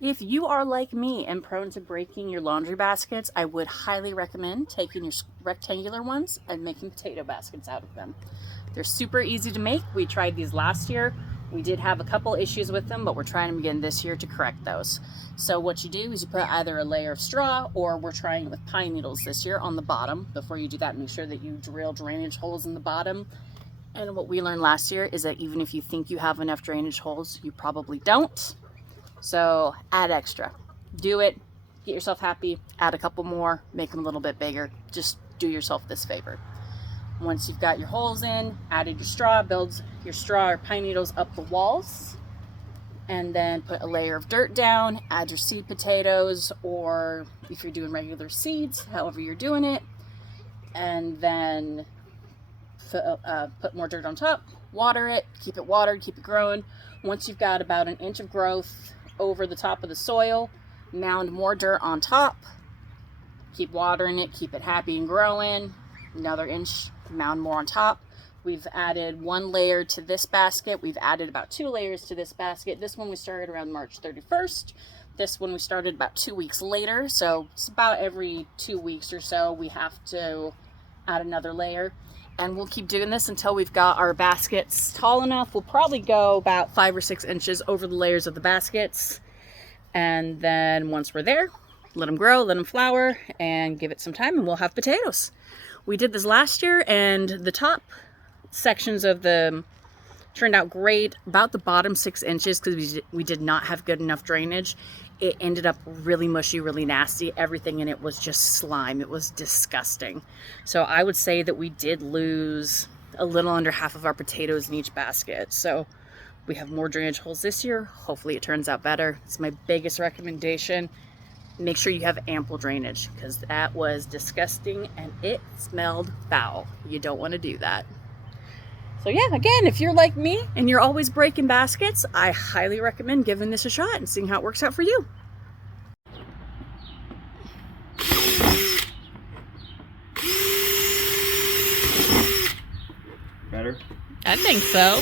If you are like me and prone to breaking your laundry baskets, I would highly recommend taking your rectangular ones and making potato baskets out of them. They're super easy to make. We tried these last year. We did have a couple issues with them, but we're trying them again this year to correct those. So what you do is you put either a layer of straw, or we're trying it with pine needles this year on the bottom. Before you do that, make sure that you drill drainage holes in the bottom. And what we learned last year is that even if you think you have enough drainage holes, you probably don't. So add extra. Do it, get yourself happy, add a couple more, make them a little bit bigger. Just do yourself this favor. Once you've got your holes in, added your straw, build your straw or pine needles up the walls, and then put a layer of dirt down, add your seed potatoes, or if you're doing regular seeds, however you're doing it, and then put more dirt on top, water it, keep it watered, keep it growing. Once you've got about an inch of growth over the top of the soil, mound more dirt on top, keep watering it, keep it happy and growing. Another inch, mound more on top. We've added one layer to this basket. We've added about 2 layers to this basket. This one we started around March 31st. This one we started about 2 weeks later. So it's about every 2 weeks or so we have to add another layer. And we'll keep doing this until we've got our baskets tall enough. We'll probably go about 5 or 6 inches over the layers of the baskets. And then once we're there, let them grow, let them flower, and give it some time, and we'll have potatoes. We did this last year, and the top sections of them turned out great. About the bottom 6 inches, because we did not have good enough drainage, it ended up really mushy, really nasty. Everything in it was just slime. It was disgusting. So I would say that we did lose a little under half of our potatoes in each basket. So we have more drainage holes this year. Hopefully it turns out better. It's my biggest recommendation. Make sure you have ample drainage, because that was disgusting and it smelled foul. You don't want to do that. So yeah, again, if you're like me and you're always breaking baskets, I highly recommend giving this a shot and seeing how it works out for you. Better? I think so.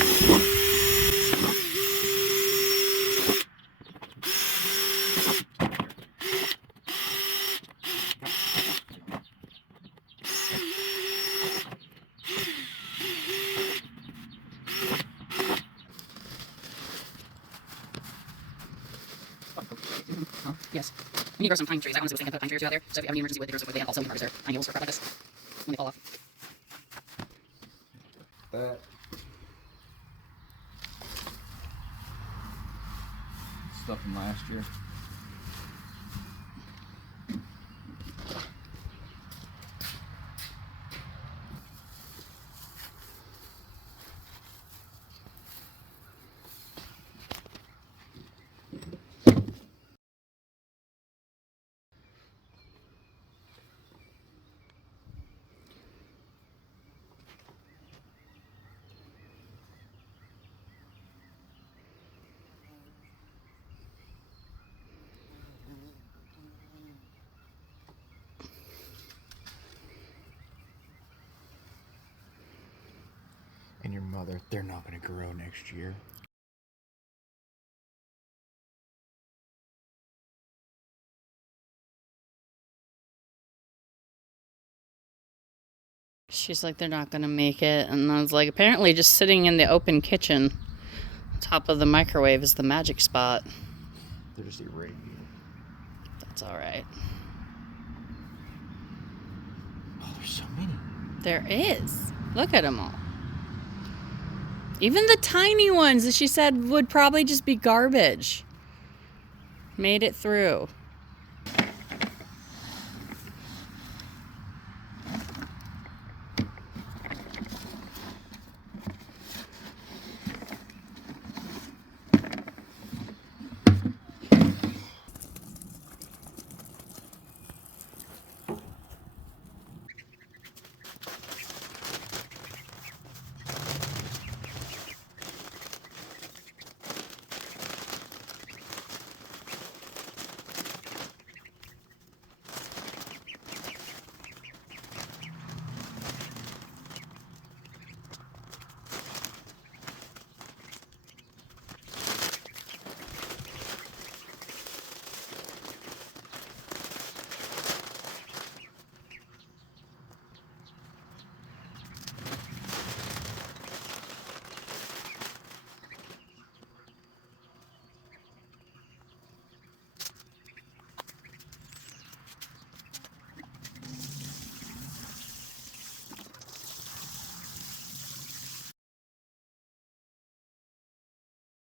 Yes. We need to grow some pine trees. I honestly was thinking put pine trees out there. So if you have any emergency wood, they grow some wood. They have also harvest their pine needles for crap like this when they fall off. That stuff from last year. And your mother, they're not going to grow next year. She's like, they're not gonna make it. And I was like, apparently just sitting in the open kitchen, top of the microwave is the magic spot. They're just irradiated. That's all right. Oh, there's so many. There is. Look at them all. Even the tiny ones that she said would probably just be garbage made it through.